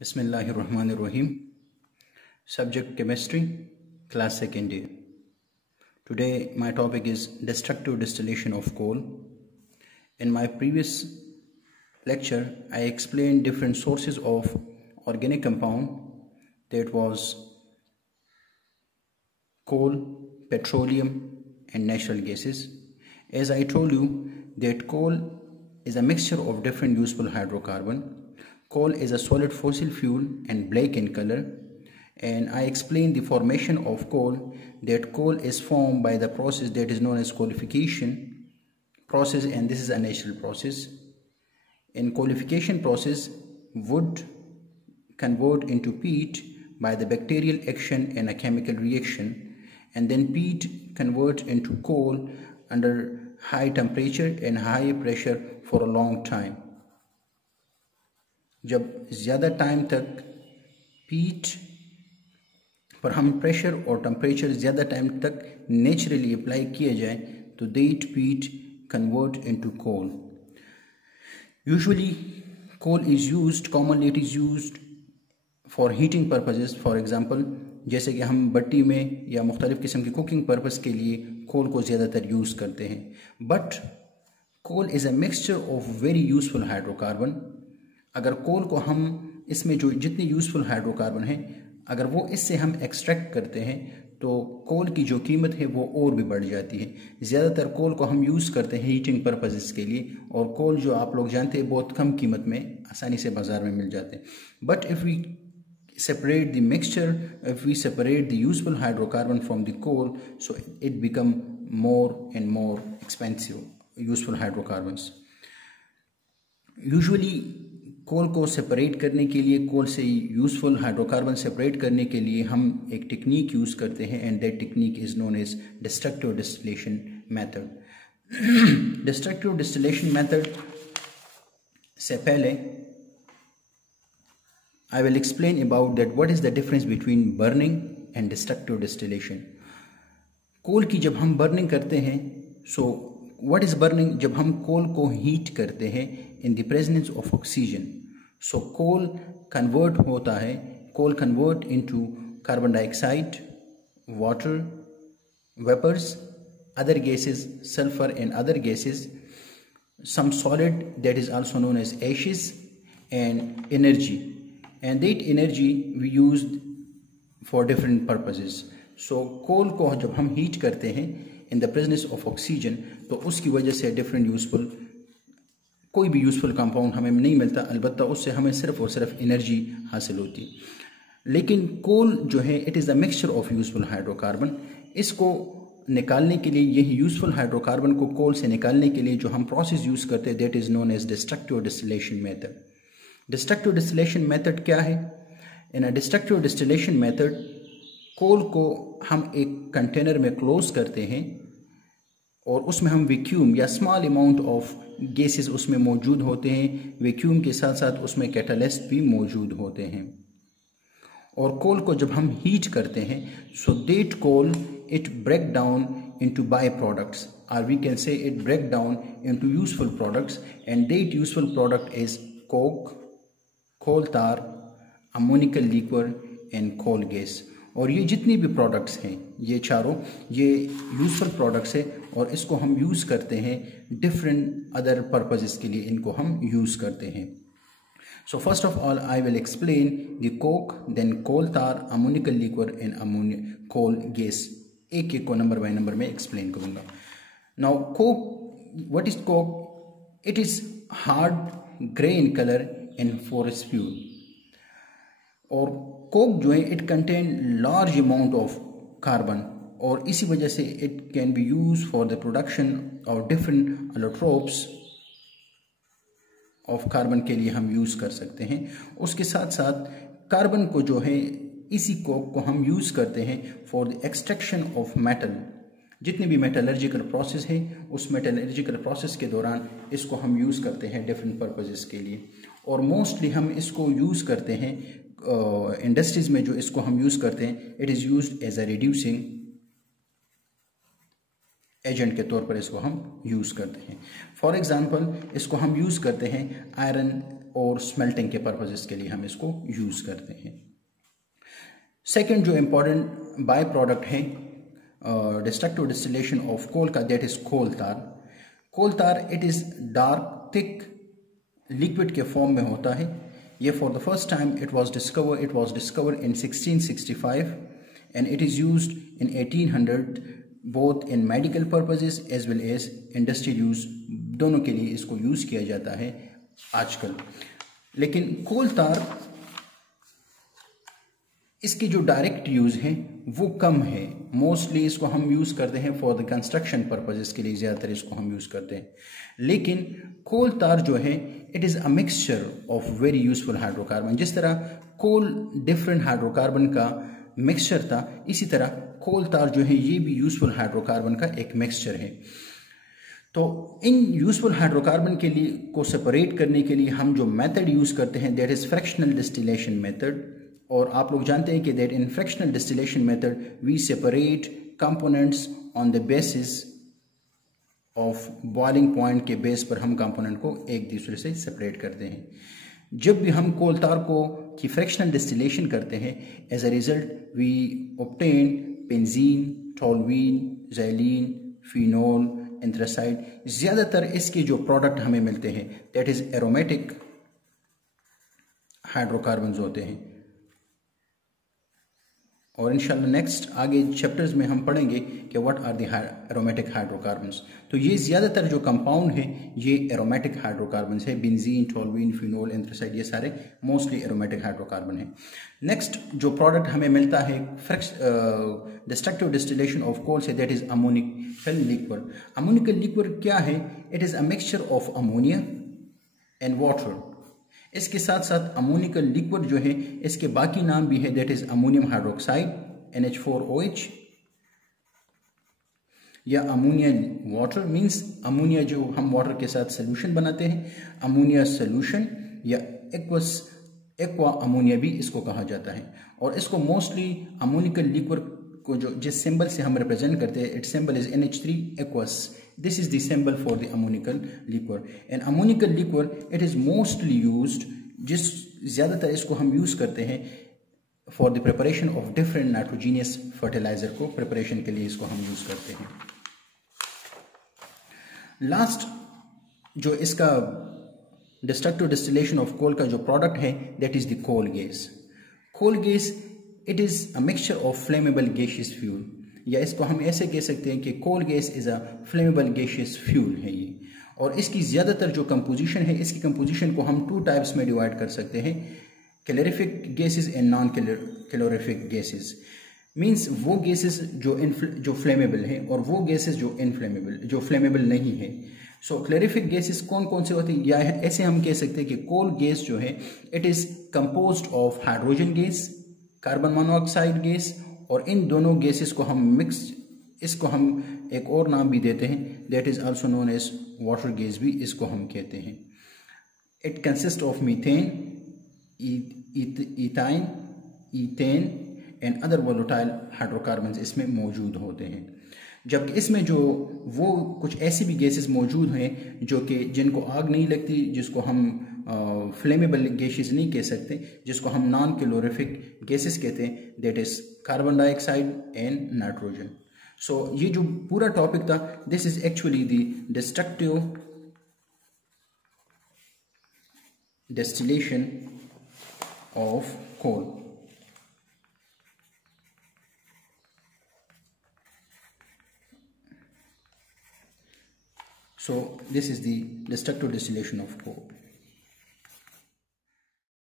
Bismillahirrahmanirrahim. Subject Chemistry, Class 2nd Year. Today my topic is destructive distillation of coal. In my previous lecture I explained different sources of organic compound, that was coal, petroleum and natural gases. As I told you that coal is a mixture of different useful hydrocarbon. Coal is a solid fossil fuel and black in color, and I explained the formation of coal, that coal is formed by the process that is known as coalification process, and this is a natural process. In coalification process, wood convert into peat by the bacterial action in a chemical reaction, and then peat convert into coal under high temperature and high pressure for a long time. जब ज़्यादा time तक पीट पर हम pressure और temperature ज़्यादा time तक naturally apply किए जाए तो that peat convert into coal. Usually coal is used, commonly it is used for heating purposes. For example, जैसे कि हम भट्टी में या मुख्तलिफ़ किस्म की कुकिंग पर्पज़ के लिए कोल को ज़्यादातर यूज़ करते हैं. But coal is a mixture of very useful hydrocarbon. अगर कोल को हम इसमें जो जितने यूज़फुल हाइड्रोकार्बन हैं, अगर वो इससे हम एक्सट्रैक्ट करते हैं तो कोल की जो कीमत है वो और भी बढ़ जाती है. ज़्यादातर कोल को हम यूज़ करते हैं हीटिंग पर्पजेस के लिए, और कोल जो आप लोग जानते हैं बहुत कम कीमत में आसानी से बाज़ार में मिल जाते हैं. But if we separate the mixture, if we separate the useful hydrocarbon from the coal, so it become more and more expensive useful hydrocarbons. Usually कोल को सेपरेट करने के लिए, कोल से यूज़फुल हाइड्रोकार्बन सेपरेट करने के लिए हम एक टेक्निक यूज़ करते हैं, and that technique is known as destructive distillation method. Destructive distillation method से पहले I will explain about that what is the difference between burning and destructive distillation. कोल की जब हम बर्निंग करते हैं, so what is burning? जब हम कोल को हीट करते हैं in the presence of oxygen, so coal convert होता है, coal convert into carbon dioxide, water, vapors, other gases, sulfur and other gases, some solid that is also known as ashes, and energy. And that energy we used for different purposes. So coal को जब हम heat करते हैं in the presence of oxygen, तो उसकी वजह से different useful, कोई भी यूज़फुल कंपाउंड हमें नहीं मिलता, अलबत्ता उससे हमें सिर्फ और सिर्फ एनर्जी हासिल होती है. लेकिन कोल जो है it is the mixture of useful hydrocarbon. इसको निकालने के लिए, यही यूज़फुल हाइड्रोकार्बन को कोल से निकालने के लिए जो हम प्रोसेस यूज़ करते हैं, that is known as destructive distillation method. Destructive distillation method क्या है? In a destructive distillation method, coal को हम एक कंटेनर में क्लोज करते हैं और उसमें हम वैक्यूम या स्मॉल अमाउंट ऑफ गैसेस उसमें मौजूद होते हैं. वैक्यूम के साथ साथ उसमें कैटालिस्ट भी मौजूद होते हैं. और कोल को जब हम हीट करते हैं, so that coal it break down into byproducts, or we can say it break down into useful products, and that useful product is coke, coal tar, ammonical liquor and coal gas. और ये जितनी भी products हैं, ये चारों ये useful products है, और इसको हम यूज़ करते हैं डिफरेंट अदर पर्पजेस के लिए, इनको हम यूज़ करते हैं. So first of all I will explain the coke, then coal tar, ammonical liquor and coal gas. एक एक को नंबर बाय नंबर में एक्सप्लेन करूँगा. Now coke, what is coke? It is hard grey in color and forest fuel. और Coke जो है it contain large amount of carbon, और इसी वजह से it can be use for the production of different allotropes of carbon के लिए हम यूज़ कर सकते हैं. उसके साथ साथ कार्बन को जो है, इसी कोक को हम यूज़ करते हैं for the extraction of metal. जितने भी मेटलर्जिकल प्रोसेस है, उस मेटलर्जिकल प्रोसेस के दौरान इसको हम यूज़ करते हैं डिफरेंट पर्पजेस के लिए. और मोस्टली हम इसको यूज़ करते हैं इंडस्ट्रीज़ में, जो इसको हम यूज़ करते हैं, it is used as a reducing agent के तौर पर इसको हम यूज़ करते हैं. फॉर एग्जांपल, इसको हम यूज़ करते हैं आयरन और स्मेल्टिंग के पर्पजेस के लिए हम इसको यूज़ करते हैं। सेकेंड जो इम्पॉर्टेंट बाय प्रोडक्ट है डिस्ट्रक्टिव डिस्टिलेशन ऑफ कोल का, that is coal tar. Coal tar it is dark thick liquid के फॉर्म में होता है। ये for the first time it was discover in 1665 and it is used in 1800 both in medical purposes as well as industrial use, दोनों के लिए इसको use किया जाता है आजकल। लेकिन कोल तार इसकी जो डायरेक्ट यूज़ है वो कम है। मोस्टली इसको हम यूज़ करते हैं फॉर द कंस्ट्रक्शन पर्पजेस के लिए, ज़्यादातर इसको हम यूज़ करते हैं। लेकिन कोल तार जो है it is a mixture of very useful hydrocarbon. जिस तरह कोल डिफरेंट हाइड्रोकार्बन का मिक्सचर था, इसी तरह कोल तार जो है ये भी यूजफुल हाइड्रोकार्बन का एक मिक्सचर है। तो इन यूजफुल हाइड्रोकार्बन के लिए को सेपरेट करने के लिए हम जो मेथड यूज़ करते हैं that is fractional distillation method. और आप लोग जानते हैं कि that in fractional distillation method we separate components on the basis of boiling point के बेस पर हम कंपोनेंट को एक दूसरे से सेपरेट करते हैं। जब भी हम कोल तार को की फ्रैक्शनल डिस्टिलेशन करते हैं, as a result we obtain benzene, toluene, xylene, phenol, anthracene. ज़्यादातर इसके जो प्रोडक्ट हमें मिलते हैं दैट इज़ एरोमेटिक हाइड्रोकार्बन्स होते हैं। और इंशाल्लाह नेक्स्ट आगे चैप्टर्स में हम पढ़ेंगे कि what are the aromatic hydrocarbons. तो ये ज़्यादातर जो कंपाउंड है ये एरोमेटिक हाइड्रोकार्बन्स है। बेंजीन, टोलुइन, फिनोल, एंथ्रासाइड, ये सारे मोस्टली एरोमेटिक हाइड्रोकार्बन है। नेक्स्ट जो प्रोडक्ट हमें मिलता है डिस्ट्रक्टिव डिस्टिलेशन ऑफ कोल से that is ammoniacal liquid. Ammoniacal liquid क्या है? It is a mixture of ammonia and water. इसके साथ साथ अमोनिकल लिक्विड जो है इसके बाकी नाम भी है that is ammonium hydroxide NH4OH, या अमोनिया वाटर। मींस अमोनिया जो हम वाटर के साथ सोल्यूशन बनाते हैं, अमोनिया सोल्यूशन या एक्वा अमोनिया भी इसको कहा जाता है। और इसको मोस्टली अमोनिकल लिक्विड को जो जिस सिंबल से हम रिप्रेजेंट करते हैं, it's symbol is NH3 aqueous। This is the symbol for the ammonical liquid. And ammonical liquid it is mostly used, जिस ज़्यादातर इसको हम यूज़ करते हैं for the preparation of different nitrogenous fertilizer को प्रिपरेशन के लिए इसको हम यूज़ करते हैं। लास्ट जो इसका डिस्ट्रक्टिव डिस्टिलेशन ऑफ कोल का जो प्रोडक्ट है that is the coal gas. Coal gas it is a mixture of flammable gaseous fuel, या इसको हम ऐसे कह सकते हैं कि coal gas is a flammable gaseous fuel है ये। और इसकी ज़्यादातर जो कंपोजिशन है, इसकी कंपोजिशन को हम 2 टाइप्स में डिवाइड कर सकते हैं, calorific gases and non calorific gases. Means वो गैसेस जो फ्लेमेबल हैं और वो गैसेस जो फ्लेमेबल नहीं है। सो कैलोरीफिक गैसेस कौन कौन से होते हैं, या ऐसे हम कह सकते हैं कि कोल गैस जो है it is composed of hydrogen gas, carbon monoxide gas, और इन दोनों गैसेस को हम इसको हम एक और नाम भी देते हैं that is also known as water gas भी इसको हम कहते हैं। It consist of methane, ethyne, ethane and other volatile hydrocarbons इसमें मौजूद होते हैं। जबकि इसमें जो वो कुछ ऐसी भी गैसेस मौजूद हैं जो कि जिनको आग नहीं लगती, जिसको हम फ्लेमेबल गैसेस नहीं कह सकते, जिसको हम नॉन कैलोरीफिक गैसेस कहते हैं, that is carbon dioxide and nitrogen. So ये जो पूरा टॉपिक था this is actually the destructive distillation of coal. So this is the destructive distillation of coal.